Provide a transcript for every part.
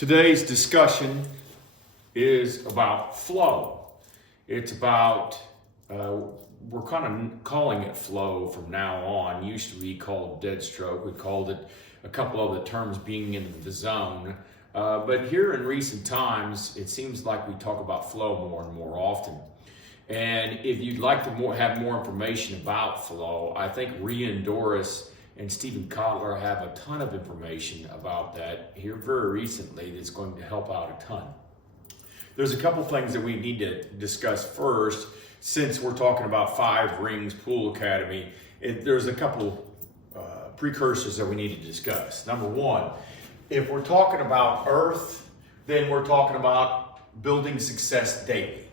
Today's discussion is about flow. It's about, we're kind of calling it flow from now on. Used to be called dead stroke. We called it a couple other terms, being in the zone. But here in recent times, it seems like we talk about flow more and more often. And if you'd like to have more information about flow, I think Rian Doris and Stephen Kotler have a ton of information about that here very recently that's going to help out a ton. There's a couple things that we need to discuss first, since we're talking about Five Rings Pool Academy. There's a couple precursors that we need to discuss. Number one, if we're talking about earth, then we're talking about building success daily.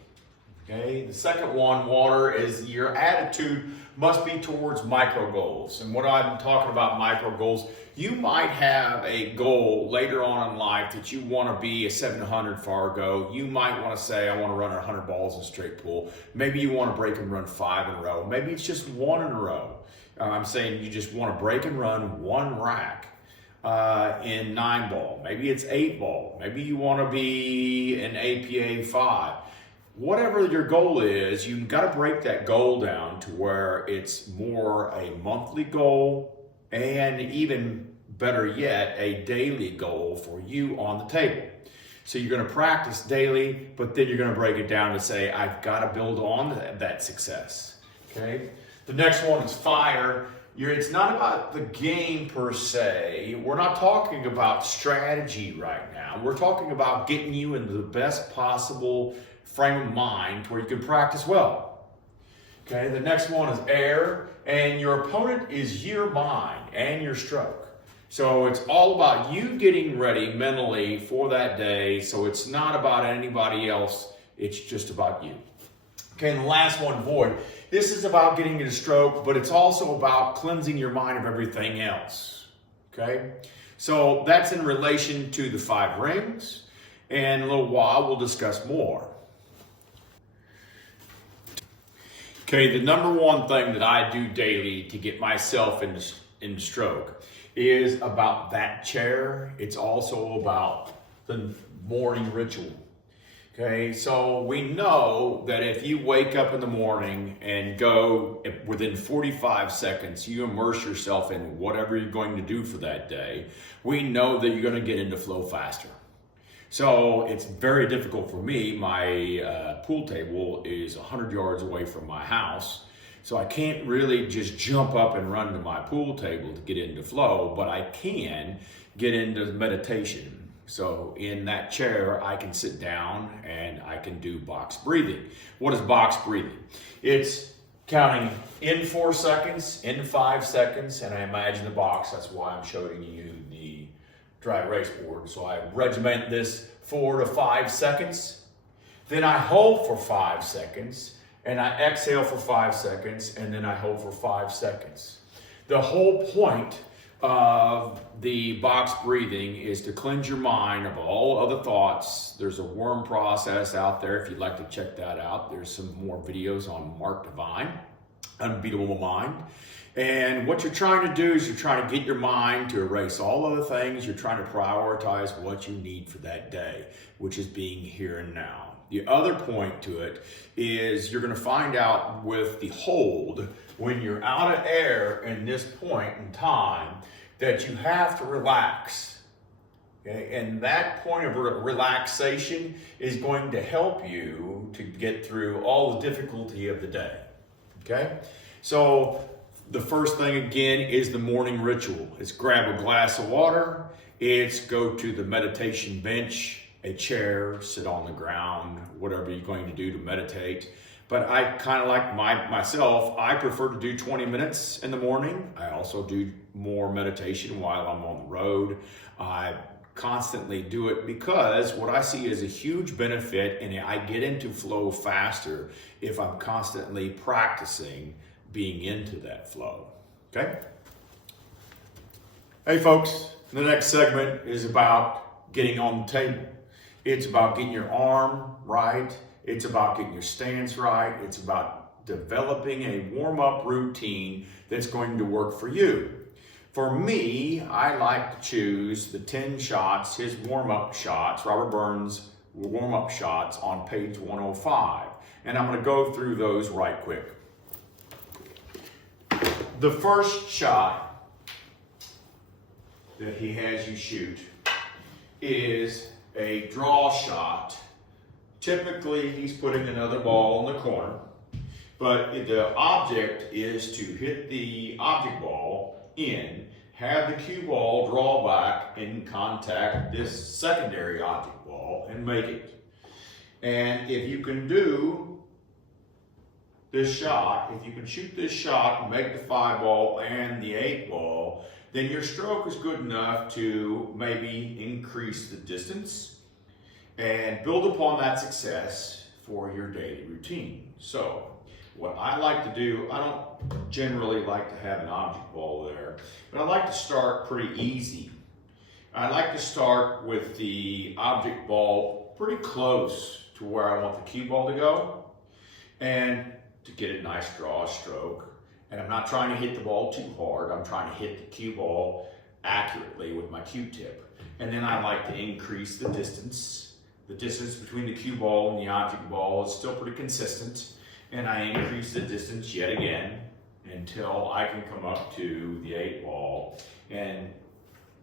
Okay. The second one, water, is your attitude must be towards micro goals. And what I'm talking about micro goals, you might have a goal later on in life that you want to be a 700 Fargo. You might want to say, I want to run 100 balls in straight pool. Maybe you want to break and run 5 in a row. Maybe it's just 1 in a row. I'm saying you just want to break and run 1 rack in 9 ball. Maybe it's 8 ball. Maybe you want to be an APA 5. Whatever your goal is, you've got to break that goal down to where it's more a monthly goal, and even better yet, a daily goal for you on the table. So you're going to practice daily, but then you're going to break it down to say, I've got to build on that success. Okay. The next one is fire. It's not about the game per se. We're not talking about strategy right now. We're talking about getting you into the best possible frame of mind where you can practice well. Okay, the next one is air, and your opponent is your mind and your stroke. So it's all about you getting ready mentally for that day. So it's not about anybody else, it's just about you. Okay, and the last one, void. This is about getting into stroke, but it's also about cleansing your mind of everything else. Okay, so that's in relation to the 5 rings, and in a little while we'll discuss more. Okay, the number one thing that I do daily to get myself into stroke is about that chair. It's also about the morning ritual. Okay, so we know that if you wake up in the morning and go within 45 seconds, you immerse yourself in whatever you're going to do for that day, we know that you're going to get into flow faster. So it's very difficult for me. My pool table is 100 yards away from my house. So I can't really just jump up and run to my pool table to get into flow, but I can get into meditation. So in that chair, I can sit down and I can do box breathing. What is box breathing? It's counting in 4 seconds, in 5 seconds, and I imagine the box. That's why I'm showing you the dry erase board. So I regiment this 4 to 5 seconds. Then I hold for 5 seconds, and I exhale for 5 seconds, and then I hold for 5 seconds. The whole point of the box breathing is to cleanse your mind of all other thoughts. There's a worm process out there if you'd like to check that out. There's some more videos on Mark Divine, Unbeatable Mind. And what you're trying to do is you're trying to get your mind to erase all other things. You're trying to prioritize what you need for that day, which is being here and now. The other point to it is you're going to find out with the hold, when you're out of air in this point in time, that you have to relax. Okay? And that point of relaxation is going to help you to get through all the difficulty of the day. Okay? So the first thing again is the morning ritual. It's grab a glass of water. It's go to the meditation bench, a chair, sit on the ground, whatever you're going to do to meditate. But I kind of like myself, I prefer to do 20 minutes in the morning. I also do more meditation while I'm on the road. I constantly do it because what I see is a huge benefit, and I get into flow faster if I'm constantly practicing being into that flow. Okay? Hey folks, the next segment is about getting on the table. It's about getting your arm right. It's about getting your stance right. It's about developing a warm-up routine that's going to work for you. For me, I like to choose the 10 shots, his warm-up shots, Robert Burns' warm-up shots on page 105. And I'm going to go through those right quick. The first shot that he has you shoot is a draw shot. Typically, he's putting another ball in the corner, but the object is to hit the object ball in, have the cue ball draw back and contact this secondary object ball and make it. And if you can do this shot, if you can shoot this shot and make the 5 ball and the 8 ball, then your stroke is good enough to maybe increase the distance and build upon that success for your daily routine. So what I like to do, I don't generally like to have an object ball there, but I like to start pretty easy. I like to start with the object ball pretty close to where I want the cue ball to go, and to get a nice draw stroke. And I'm not trying to hit the ball too hard. I'm trying to hit the cue ball accurately with my cue tip. And then I like to increase the distance. The distance between the cue ball and the object ball is still pretty consistent. And I increase the distance yet again until I can come up to the 8 ball. And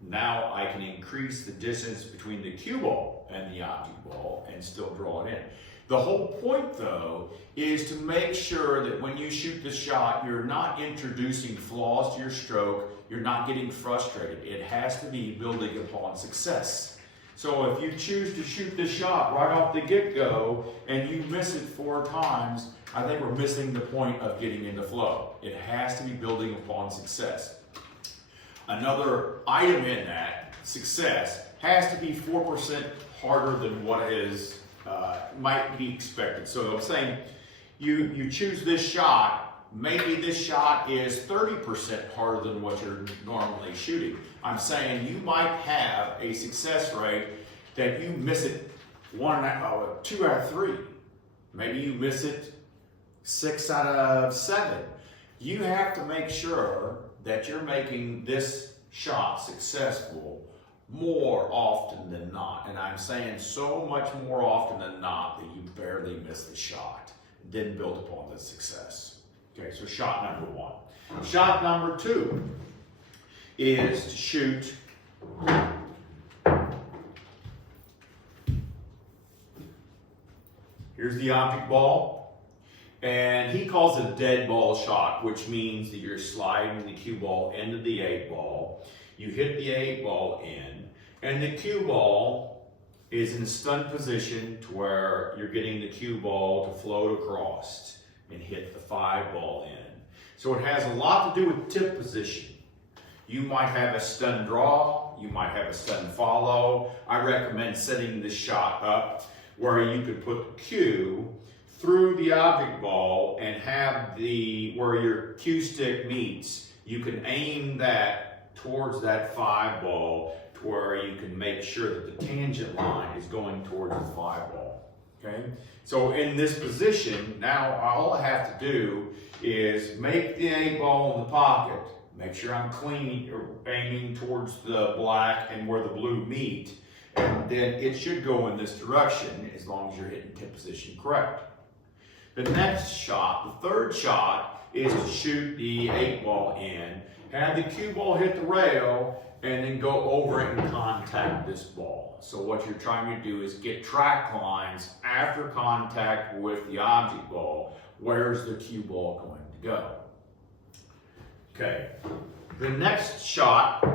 now I can increase the distance between the cue ball and the object ball and still draw it in. The whole point, though, is to make sure that when you shoot the shot, you're not introducing flaws to your stroke, you're not getting frustrated. It has to be building upon success. So if you choose to shoot the shot right off the get-go and you miss it 4 times, I think we're missing the point of getting into flow. It has to be building upon success. Another item in that success has to be 4% harder than what is might be expected. So I'm saying you choose this shot, maybe this shot is 30% harder than what you're normally shooting. I'm saying you might have a success rate that you miss it 2 out of 3. Maybe you miss it 6 out of 7. You have to make sure that you're making this shot successful more often than not. And I'm saying so much more often than not that you barely miss the shot, then build upon the success. Okay, so shot number 1. Shot number 2 is to shoot here's the object ball, and he calls it a dead ball shot, which means that you're sliding the cue ball into the 8 ball. You hit the 8 ball in, and the cue ball is in stun position to where you're getting the cue ball to float across and hit the 5 ball in. So it has a lot to do with tip position. You might have a stun draw, you might have a stun follow. I recommend setting this shot up where you could put the cue through the object ball and have where your cue stick meets, you can aim that towards that 5 ball to where you can make sure that the tangent line is going towards the 5 ball. Okay? So in this position, now all I have to do is make the 8 ball in the pocket, make sure I'm clean, aiming towards the black and where the blue meet, and then it should go in this direction as long as you're hitting tip position correct. The next shot, the third shot, is to shoot the 8 ball in, have the cue ball hit the rail, and then go over it and contact this ball. So what you're trying to do is get track lines after contact with the object ball. Where's the cue ball going to go? Okay, the next shot,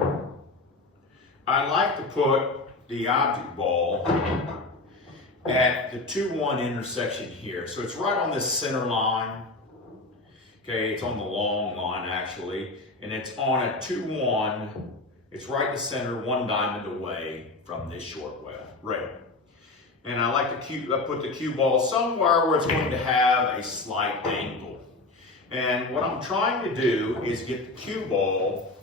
I like to put the object ball at the 2-1 intersection here. So it's right on this center line. Okay, it's on the long line actually, and it's on a 2-1. It's right in the center, 1 diamond away from this short rail. And I like to put the cue ball somewhere where it's going to have a slight angle. And what I'm trying to do is get the cue ball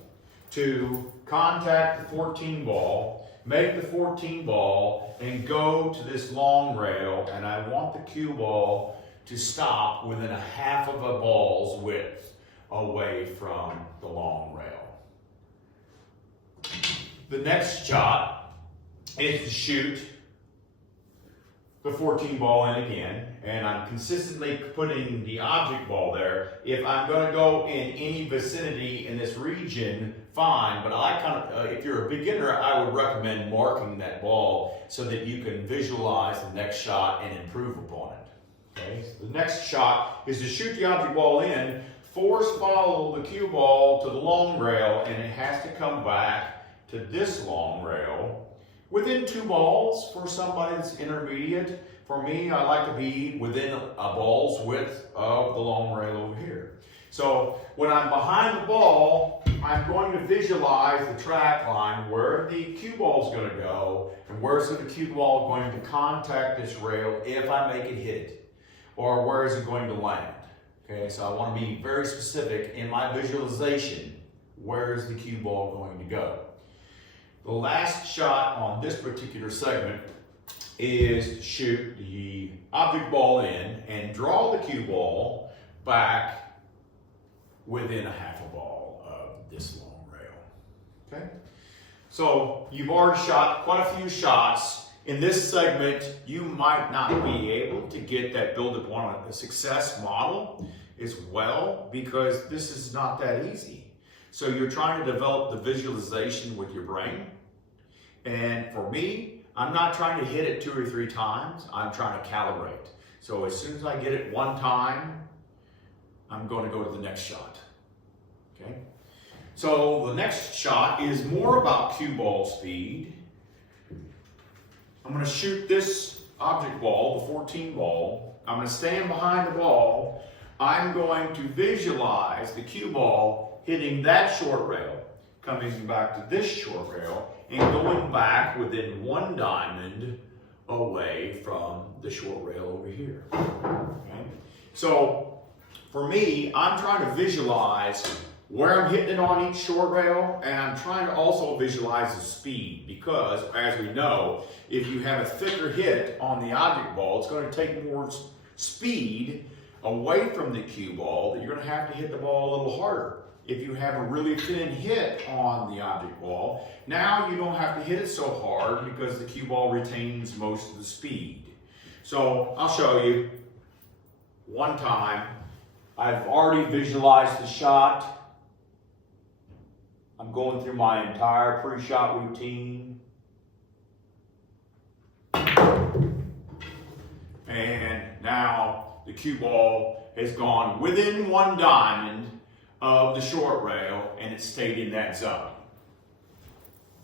to contact the 14 ball, make the 14 ball, and go to this long rail, and I want the cue ball to stop within a half of a ball's width away from the long rail. The next shot is to shoot the 14 ball in again, and I'm consistently putting the object ball there. If I'm going to go in any vicinity in this region, fine, but I kind of, if you're a beginner, I would recommend marking that ball so that you can visualize the next shot and improve upon it. Okay, so the next shot is to shoot the object ball in, force follow the cue ball to the long rail, and it has to come back to this long rail within 2 balls for somebody that's intermediate. For me, I like to be within a ball's width of the long rail over here. So when I'm behind the ball, I'm going to visualize the track line, where the cue ball is going to go, and where's the cue ball going to contact this rail if I make it hit it, or where is it going to land. Okay, so I want to be very specific in my visualization. Where is the cue ball going to go? The last shot on this particular segment is to shoot the object ball in and draw the cue ball back within a half a ball of this long rail. Okay? So you've already shot quite a few shots. In this segment, you might not be able to get that build upon a success model as well, because this is not that easy. So you're trying to develop the visualization with your brain. And for me, I'm not trying to hit it 2 or 3 times. I'm trying to calibrate. So as soon as I get it 1 time, I'm going to go to the next shot. Okay? So the next shot is more about cue ball speed. I'm going to shoot this object ball, the 14 ball. I'm going to stand behind the ball. I'm going to visualize the cue ball hitting that short rail, coming back to this short rail, and going back within 1 diamond away from the short rail over here. Okay? So for me, I'm trying to visualize where I'm hitting it on each short rail, and I'm trying to also visualize the speed, because as we know, if you have a thicker hit on the object ball, it's going to take more speed away from the cue ball, that you're going to have to hit the ball a little harder. If you have a really thin hit on the object ball, now you don't have to hit it so hard because the cue ball retains most of the speed. So I'll show you 1 time. I've already visualized the shot. I'm going through my entire pre-shot routine. And now the cue ball has gone within 1 diamond of the short rail, and it stayed in that zone.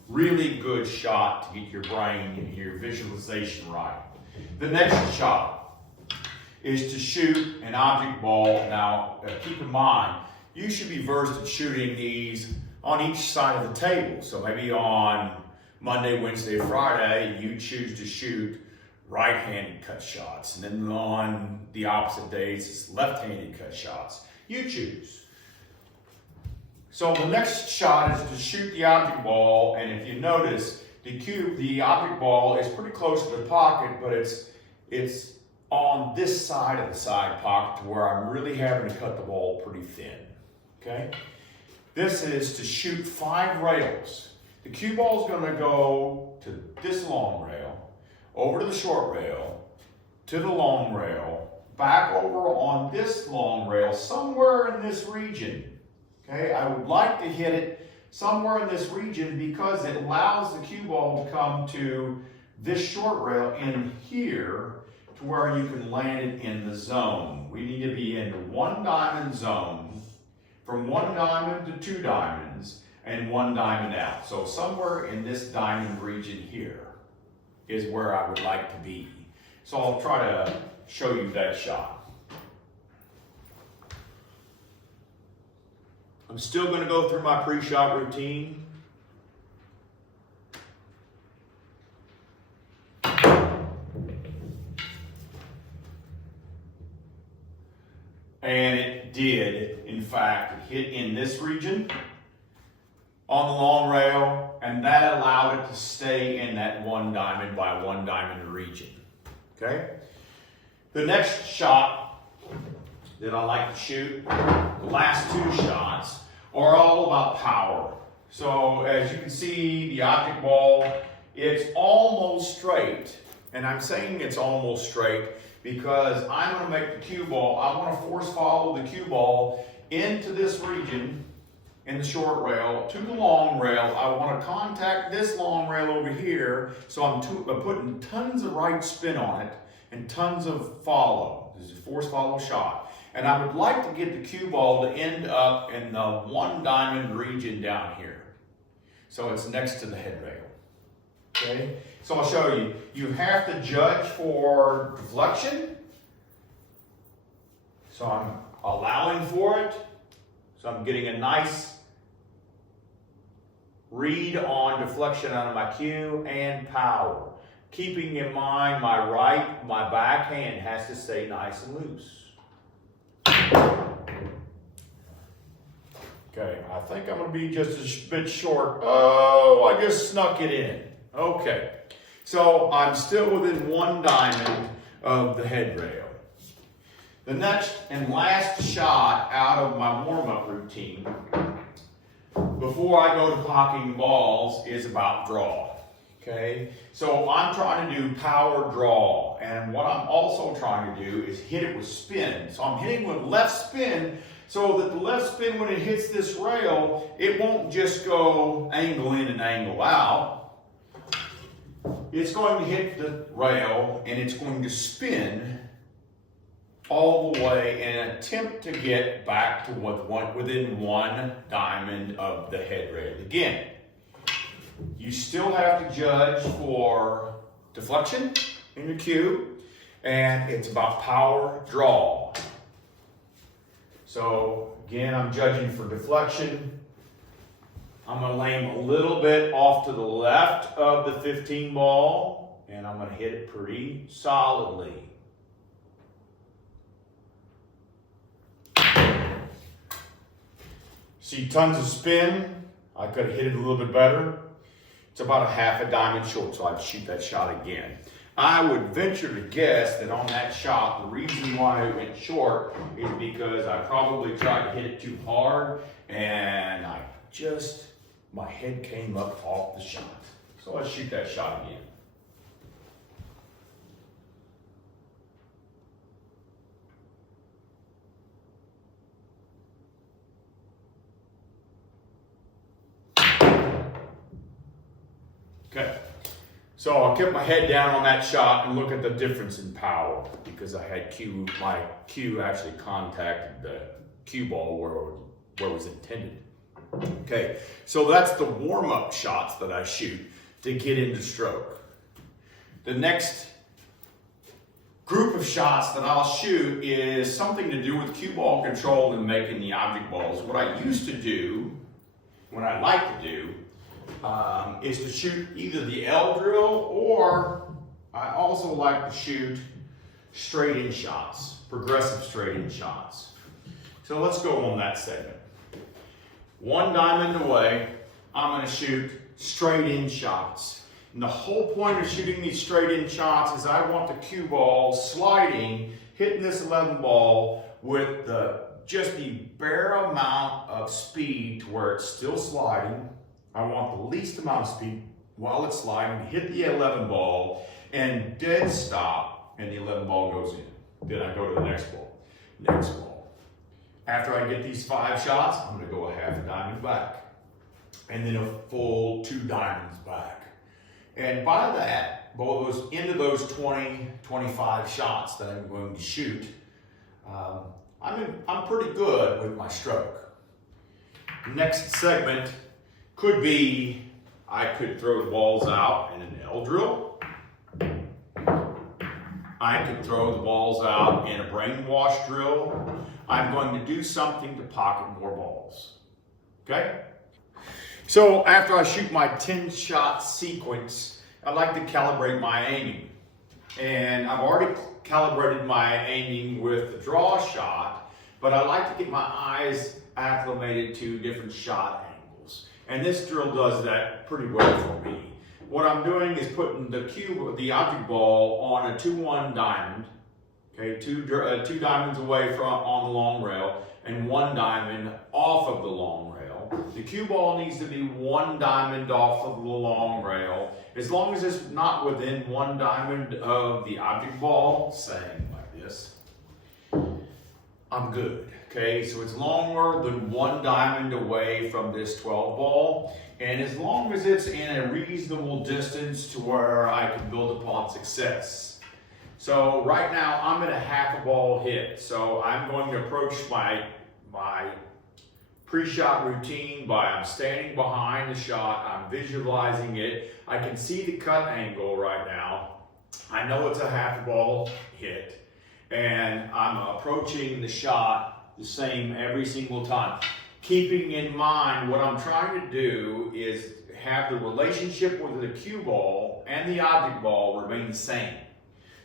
Really good shot to get your brain and your visualization right. The next shot is to shoot an object ball. Now, keep in mind, you should be versed at shooting these on each side of the table. So maybe on Monday, Wednesday, Friday, you choose to shoot right-handed cut shots. And then on the opposite days, it's left-handed cut shots. You choose. So the next shot is to shoot the object ball, and if you notice, the object ball is pretty close to the pocket, but it's on this side of the side pocket to where I'm really having to cut the ball pretty thin. Okay? This is to shoot 5 rails. The cue ball is going to go to this long rail, over to the short rail, to the long rail, back over on this long rail, somewhere in this region. Okay, I would like to hit it somewhere in this region because it allows the cue ball to come to this short rail in here to where you can land it in the zone. We need to be in the 1 diamond zone, from 1 diamond to 2 diamonds, and 1 diamond out. So somewhere in this diamond region here is where I would like to be. So I'll try to show you that shot. I'm still going to go through my pre-shot routine. And it did, in fact, hit in this region on the long rail, and that allowed it to stay in that 1 diamond by 1 diamond region. Okay? The next shot that I like to shoot, the last 2 shots, are all about power. So as you can see, the object ball, it's almost straight. And I'm saying it's almost straight because I'm going to make the cue ball, I want to force follow the cue ball into this region in the short rail to the long rail. I want to contact this long rail over here, so I'm putting tons of right spin on it and tons of follow. This is a force follow shot. And I would like to get the cue ball to end up in the 1 diamond region down here. So it's next to the head rail. Okay, so I'll show you. You have to judge for deflection. So I'm allowing for it. So I'm getting a nice read on deflection out of my cue and power. Keeping in mind my backhand has to stay nice and loose. Okay, I think I'm going to be just a bit short. Oh, I just snuck it in. Okay, so I'm still within 1 diamond of the head rail. The next and last shot out of my warm-up routine before I go to pocketing balls is about draw. Okay, so I'm trying to do power draw, and what I'm also trying to do is hit it with spin. So I'm hitting with left spin so that the left spin, when it hits this rail, it won't just go angle in and angle out. It's going to hit the rail and it's going to spin all the way in an attempt to get back to within 1 diamond of the head rail. Again, you still have to judge for deflection in your cue, and it's about power draw. So again, I'm judging for deflection. I'm going to aim a little bit off to the left of the 15 ball, and I'm going to hit it pretty solidly. See tons of spin. I could have hit it a little bit better. It's about a half a diamond short, so I'd shoot that shot again. I would venture to guess that on that shot, the reason why it went short is because I probably tried to hit it too hard, and my head came up off the shot. So let's shoot that shot again. Okay, so I kept my head down on that shot and look at the difference in power because I had my cue actually contacted the cue ball where it was intended. Okay, so that's the warm-up shots that I shoot to get into stroke. The next group of shots that I'll shoot is something to do with cue ball control and making the object balls. What I used to do, what I like to do, is to shoot either the L drill, or I also like to shoot straight in shots, progressive straight in shots. So let's go on that segment. 1 diamond away, I'm going to shoot straight in shots. And the whole point of shooting these straight in shots is I want the cue ball sliding, hitting this 11 ball with just the bare amount of speed to where it's still sliding. I want the least amount of speed while it's sliding to hit the 11 ball and dead stop, and the 11 ball goes in. Then I go to the next ball. Next ball. After I get these 5 shots, I'm going to go a half a diamond back, and then a full 2 diamonds back. And by that, into those 20, 25 shots that I'm going to shoot, I'm pretty good with my stroke. Next segment could be, I could throw the balls out in an L drill. I could throw the balls out in a brainwash drill. I'm going to do something to pocket more balls. Okay? So after I shoot my 10-shot sequence, I like to calibrate my aiming. And I've already calibrated my aiming with the draw shot, but I like to get my eyes acclimated to different shot angles. And this drill does that pretty well for me. What I'm doing is putting the object ball on a 2-1 diamond, okay? Okay, two diamonds away from on the long rail and 1 diamond off of the long rail. The cue ball needs to be 1 diamond off of the long rail. As long as it's not within 1 diamond of the object ball, saying like this, I'm good. Okay, so it's longer than 1 diamond away from this 12 ball, and as long as it's in a reasonable distance to where I can build upon success. So right now I'm at a half a ball hit, so I'm going to approach my pre-shot routine by I'm standing behind the shot, I'm visualizing it, I can see the cut angle right now, I know it's a half a ball hit, and I'm approaching the shot the same every single time. Keeping in mind what I'm trying to do is have the relationship with the cue ball and the object ball remain the same.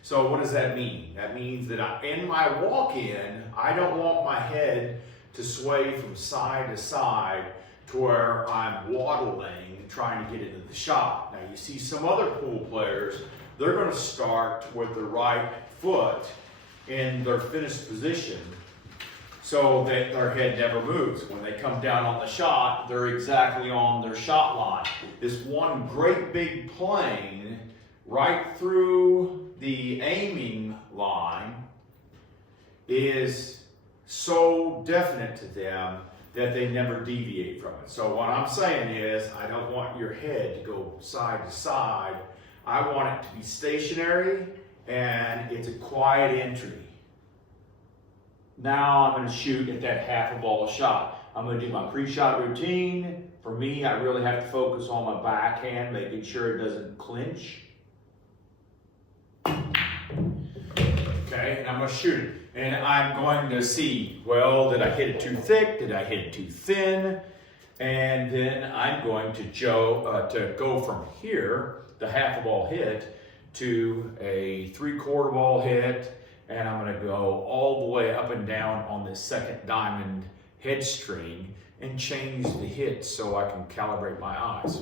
So what does that mean? That means that in my walk-in, I don't want my head to sway from side to side to where I'm waddling trying to get into the shot. Now you see some other pool players, they're going to start with the right foot in their finished position so that their head never moves. When they come down on the shot, they're exactly on their shot line. This one great big plane right through the aiming line is so definite to them that they never deviate from it. So what I'm saying is, I don't want your head to go side to side. I want it to be stationary and it's a quiet entry. Now I'm going to shoot at that half a ball shot. I'm going to do my pre-shot routine. For me, I really have to focus on my backhand, making sure it doesn't clinch. Okay, and I'm going to shoot it. And I'm going to see, well, did I hit it too thick? Did I hit it too thin? And then I'm going to go from here, the half a ball hit, to a 3/4 ball hit. And I'm going to go all the way up and down on this second diamond head string and change the hit so I can calibrate my eyes.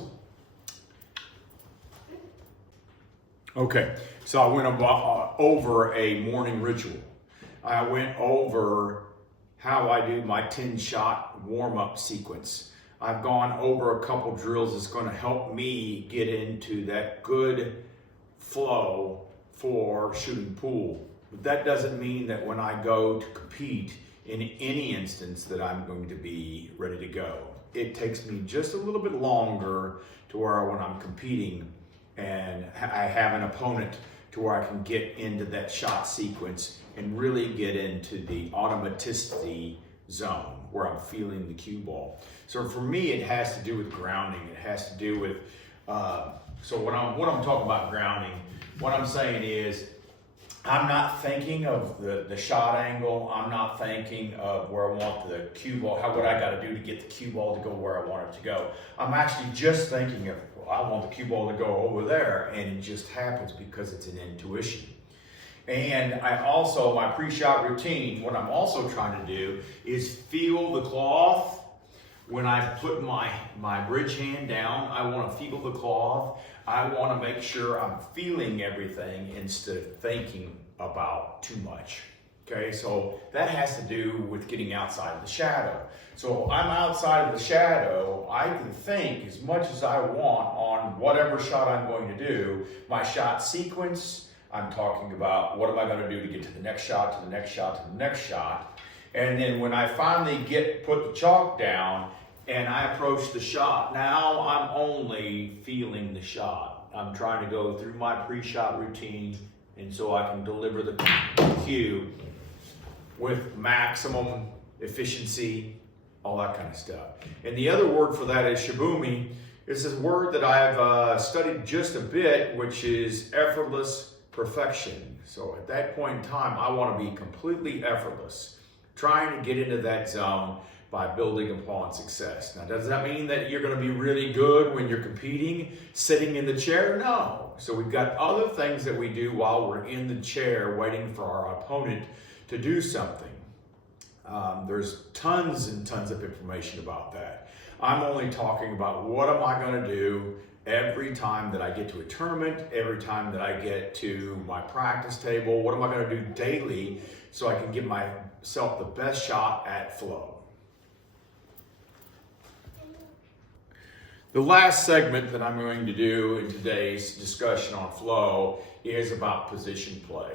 Okay, so I went over a morning ritual. I went over how I do my 10-shot warm-up sequence. I've gone over a couple drills that's going to help me get into that good flow for shooting pool. But that doesn't mean that when I go to compete in any instance that I'm going to be ready to go. It takes me just a little bit longer to where when I'm competing and I have an opponent to where I can get into that shot sequence and really get into the automaticity zone where I'm feeling the cue ball. So for me, it has to do with grounding. It has to do with, so when I'm talking about grounding, what I'm saying is, I'm not thinking of the shot angle. I'm not thinking of where I want the cue ball, what I got to do to get the cue ball to go where I want it to go. I'm actually just thinking of, well, I want the cue ball to go over there, and it just happens because it's an intuition. And I also, my pre-shot routine, what I'm also trying to do is feel the cloth. When I put my bridge hand down, I want to feel the cloth. I want to make sure I'm feeling everything instead of thinking about too much. Okay, so that has to do with getting outside of the shadow. So I'm outside of the shadow, I can think as much as I want on whatever shot I'm going to do. My shot sequence, I'm talking about what am I going to do to get to the next shot, to the next shot, to the next shot. And then when I finally put the chalk down and I approach the shot, now I'm only feeling the shot. I'm trying to go through my pre-shot routine, and so I can deliver the cue with maximum efficiency, all that kind of stuff. And the other word for that is shibumi. It's a word that I've studied just a bit, which is effortless perfection. So at that point in time, I want to be completely effortless, trying to get into that zone by building upon success. Now, does that mean that you're going to be really good when you're competing, sitting in the chair? No. So we've got other things that we do while we're in the chair waiting for our opponent to do something. There's tons and tons of information about that. I'm only talking about what am I going to do every time that I get to a tournament, every time that I get to my practice table, what am I going to do daily so I can give myself the best shot at flow? The last segment that I'm going to do in today's discussion on flow is about position play.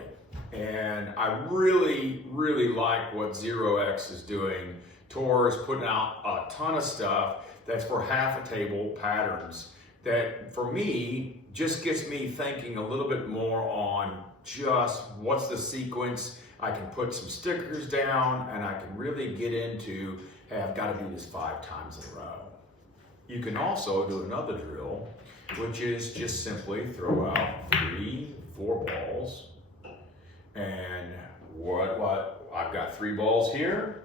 And I really, really like what Zero X is doing. Tor is putting out a ton of stuff that's for half a table patterns that for me just gets me thinking a little bit more on just what's the sequence. I can put some stickers down and I can really get into, hey, I've got to do this 5 times in a row. You can also do another drill, which is just simply throw out 3, 4 balls. And I've got 3 balls here.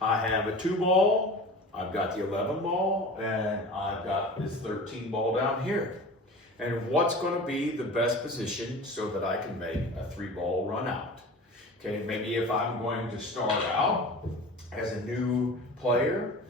I have a 2 ball. I've got the 11 ball, and I've got this 13 ball down here. And what's going to be the best position so that I can make a 3 ball run out? Okay, maybe if I'm going to start out as a new player,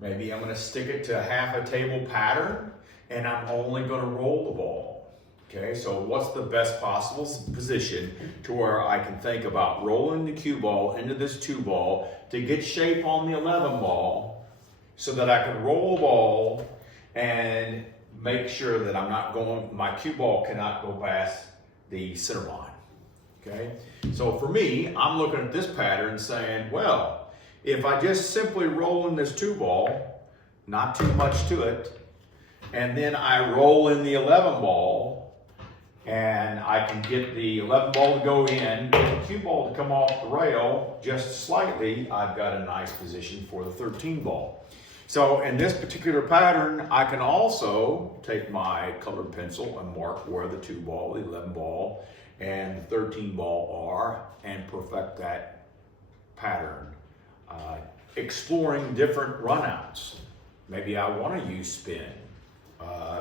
maybe I'm going to stick it to half a table pattern, and I'm only going to roll the ball. Okay, so what's the best possible position to where I can think about rolling the cue ball into this 2 ball to get shape on the 11 ball so that I can roll a ball and make sure that I'm not going, my cue ball cannot go past the center line. Okay, so for me, I'm looking at this pattern saying, well, if I just simply roll in this 2 ball, not too much to it, and then I roll in the 11 ball, and I can get the 11 ball to go in, get the cue ball to come off the rail just slightly, I've got a nice position for the 13 ball. So in this particular pattern, I can also take my colored pencil and mark where the 2 ball, the 11 ball, and the 13 ball are, and perfect that pattern. Exploring different runouts. Maybe I want to use spin.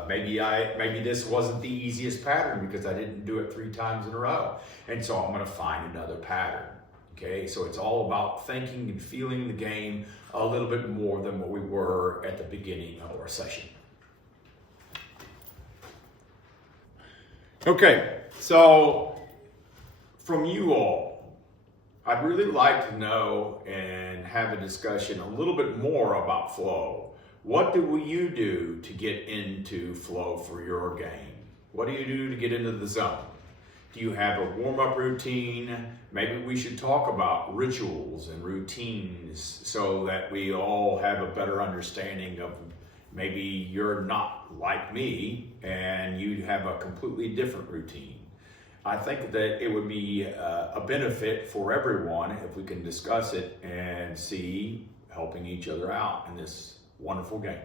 Maybe this wasn't the easiest pattern because I didn't do it 3 times in a row. And so I'm going to find another pattern. Okay, so it's all about thinking and feeling the game a little bit more than what we were at the beginning of our session. Okay, so from you all, I'd really like to know and have a discussion a little bit more about flow. What do you do to get into flow for your game? What do you do to get into the zone? Do you have a warm-up routine? Maybe we should talk about rituals and routines so that we all have a better understanding of maybe you're not like me and you have a completely different routine. I think that it would be a benefit for everyone if we can discuss it and see helping each other out in this wonderful game.